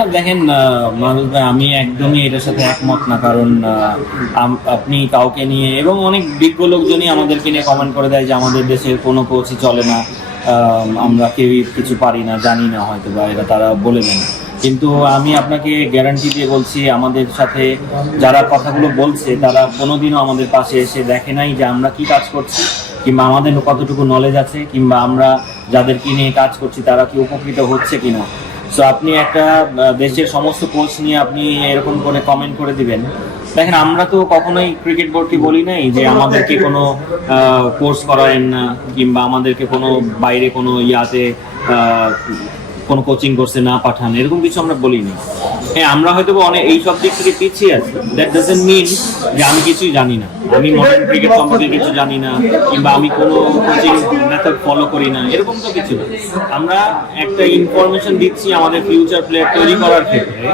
না, দেখেন ভাই আমি একদমই এটার সাথে একমত না কারণ আপনি কাউকে নিয়ে এবং অনেক বিজ্ঞ লোকজনই আমাদেরকে নিয়ে কমেন্ট করে দেয় যে আমাদের দেশের কোনো কোচই চলে না আমরা কেউই কিছু পারি না জানি না হয়তো বা এটা তারা বলে দেন কিন্তু আমি আপনাকে গ্যারান্টি দিয়ে বলছি আমাদের সাথে যারা কথাগুলো বলছে তারা কোনোদিনও আমাদের পাশে এসে দেখে নাই যে আমরা কি কাজ করছি কিংবা আমাদের কতটুকু নলেজ আছে কিংবা আমরা যাদেরকে নিয়ে কাজ করছি তারা কি উপকৃত হচ্ছে কিনা। সো আপনি একটা দেশের সমস্ত কোচ নিয়ে আপনি এরকম করে কমেন্ট করে দিবেন। দেখেন, আমরা তো কখনোই ক্রিকেট বোর্ডকে বলি নাই যে আমাদেরকে কোনো কোর্স করায়েন না, কিংবা আমাদেরকে কোনো বাইরে কোনো ইয়াতে কোনো কোচিং কোর্সে না পাঠান, এরকম কিছু আমরা বলিনি। হ্যাঁ আমরা হয়তো অনেক এই সব দিক থেকে পিছিয়ে আছি। দ্যাট ডাজেন্ট মিন যে আমি কিছুই জানি না। আমি মডার্ন ক্রিকেট সম্পর্কে কিছু জানি না, কিংবা আমি কোনো কোচিং মেথড ফলো করি না, এরকম তো কিছু না। আমরা একটা ইনফরমেশন দিচ্ছি আমাদের ফিউচার প্লেয়ার তৈরি করার ক্ষেত্রে।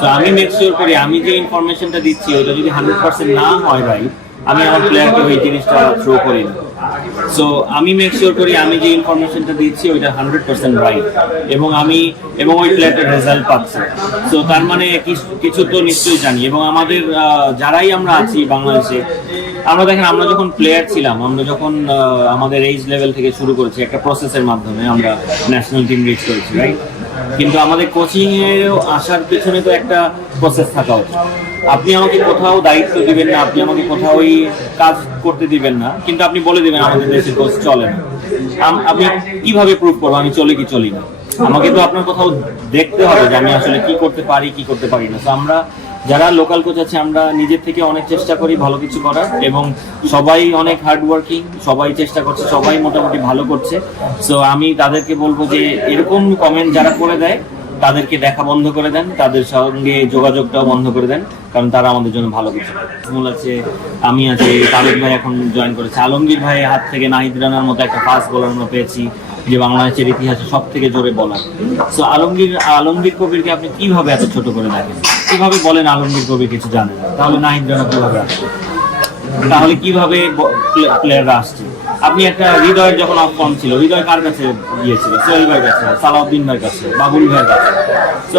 তো আমি মেক শিওর করি, আমি যে ইনফরমেশনটা দিচ্ছি, ওটা যদি হান্ড্রেড পার্সেন্ট না হয় ভাই আমি আমার প্লেয়ারকে ওই জিনিসটা থ্রো করি না সো আমি মেক শিওর করি, আমি যে ইনফরমেশনটা দিচ্ছি, ওইটা হান্ড্রেড পার্সেন্ট রাইট এবং আমি, এবং ওই প্লেয়ারটার রেজাল্ট পাচ্ছে। সো তার মানে কিছু- তো নিশ্চয়ই জানি। এবং আমাদের যারাই আমরা আছি বাংলাদেশে, আমরা দেখেন, আমরা যখন প্লেয়ার ছিলাম, আমরা যখন আমাদের এইজ লেভেল থেকে শুরু করেছি, একটা প্রসেসের মাধ্যমে আমরা ন্যাশনাল টিম রিচ করেছি রাইট কিন্তু আমাদের কোচিং এ আসার পেছনে তো একটা প্রসেস থাকা উচিত। আপনি আমাকে কোথাও দায়িত্ব দিবেন না, আপনি আমাকে কোথাওই কাজ করতে দিবেন না, কিন্তু আপনি বলে দিবেন আমাদের দেশের কোচ চলে না। আম- কীভাবে প্রুভ করব? আমি চলে কি চলি না? আমাকে তো আপনার কোথাও দেখতে হবে যে আমি আসলে কি করতে পারি, কি করতে পারি না। তো আমরা যারা লোকাল কোচ আছে, আমরা নিজের থেকে অনেক চেষ্টা করি ভালো কিছু করার এবং সবাই অনেক হার্ড ওয়ার্কিং সবাই চেষ্টা করছে, সবাই মোটামুটি ভালো করছে। সো আমি তাদেরকে বলব যে এরকম কমেন্ট যারা করে দেয় তাদেরকে দেখা বন্ধ করে দেন, তাদের সঙ্গে যোগাযোগটাও বন্ধ করে দেন, কারণ তারা আমাদের জন্য ভালো কিছু। নাজমুল আছে, আমি আছি তারেক ভাই এখন জয়েন করেছে। আলমগীর ভাইয়ের হাত থেকে নাহিদ রানার মতো একটা ফাস্ট বোলার আমরা পেয়েছি, যে বাংলাদেশের ইতিহাসে সব থেকে জোরে বলার সো আলমগীর আলমগীর কবিরকে আপনি কীভাবে এত ছোট করে দেখেন? কীভাবে বলেন আলমগীর কবির কিছু জানেন? তাহলে নাহিদ রানা কীভাবে আসবে? তাহলে কীভাবে প্লেয়াররা আসছে? আপনি একটা হৃদয়ের যখন ফর্ম ছিল, হৃদয় কার কাছে গিয়েছিল? সোহেল ভাইয়ের কাছে, সালাউদ্দিন ভাইয়ের কাছে, বাবুল ভাইয়ের কাছে? তো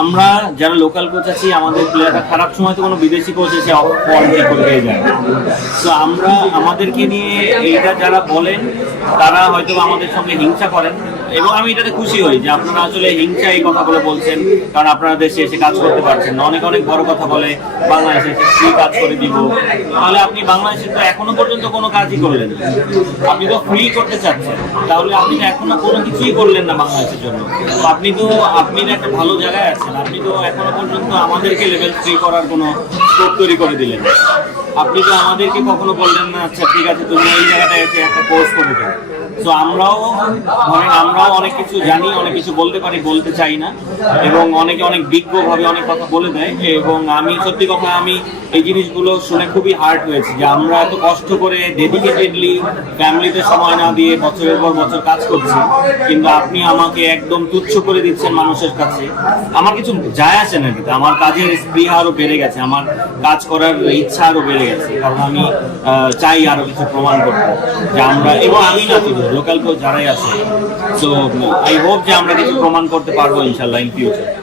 আমরা যারা লোকাল কোচ আছি, আমাদের প্লেয়াররা খারাপ সময় তো কোনো বিদেশি কোচ এসে করে দিয়ে যায়। তো আমরা, আমাদেরকে নিয়ে এইটা যারা বলেন, তারা হয়তো আমাদের সঙ্গে হিংসা করেন। এবং আমি এটাতে খুশি হই যে আপনারা আসলে হিংসা এই কথাগুলো বলছেন, কারণ আপনারা দেশে এসে কাজ করতে পারছেন না। অনেক অনেক বড় কথা বলে বাংলাদেশে এসে কাজ করে দিব। তাহলে আপনি বাংলাদেশে তো এখনও পর্যন্ত কোনো কাজই করলেন। আপনি তো ফ্রি করতে চাচ্ছেন। তাহলে আপনি এখনও কোনো কিছুই করলেন না বাংলাদেশের জন্য। আপনি তো, আপনি একটা ভালো জায়গায় আছেন। আপনি তো এখনও পর্যন্ত আমাদেরকে লেভেল থ্রি করার কোনো স্কোপ তৈরি করে দিলেন। আপনি তো আমাদেরকে কখনো বললেন না আচ্ছা ঠিক আছে, তুমি এই জায়গাটায় একটা কোর্স করে দেবে তো আমরাও ধরেন আমরাও অনেক কিছু জানি, অনেক কিছু বলতে পারি, বলতে চাই না। এবং অনেকে অনেক বিজ্ঞভাবে অনেক কথা বলে দেয়। এবং আমি, সত্যি কথা, আমি এই জিনিসগুলো শুনে খুবই হার্ট হয়েছে যে আমরা এত কষ্ট করে ডেডিকেটেডলি ফ্যামিলিতে সময় না দিয়ে বছরের পর বছর কাজ করছি। কিন্তু আপনি আমাকে একদম তুচ্ছ করে দিচ্ছেন মানুষের কাছে। আমার কিছু যায় আসে না কিন্তু আমার কাজের স্পৃহা আরও বেড়ে গেছে। আমার কাজ করার ইচ্ছা আরও বেড়ে গেছে। কারণ আমি চাই আরও কিছু প্রমাণ করতে। যে আমরা, এবং আমি না শুধু লোকাল কোচ যারাই আছে। তো আই হোপ যে আমরা কিছু প্রমাণ করতে পারব ইনশাল্লাহ ইন ফিউচার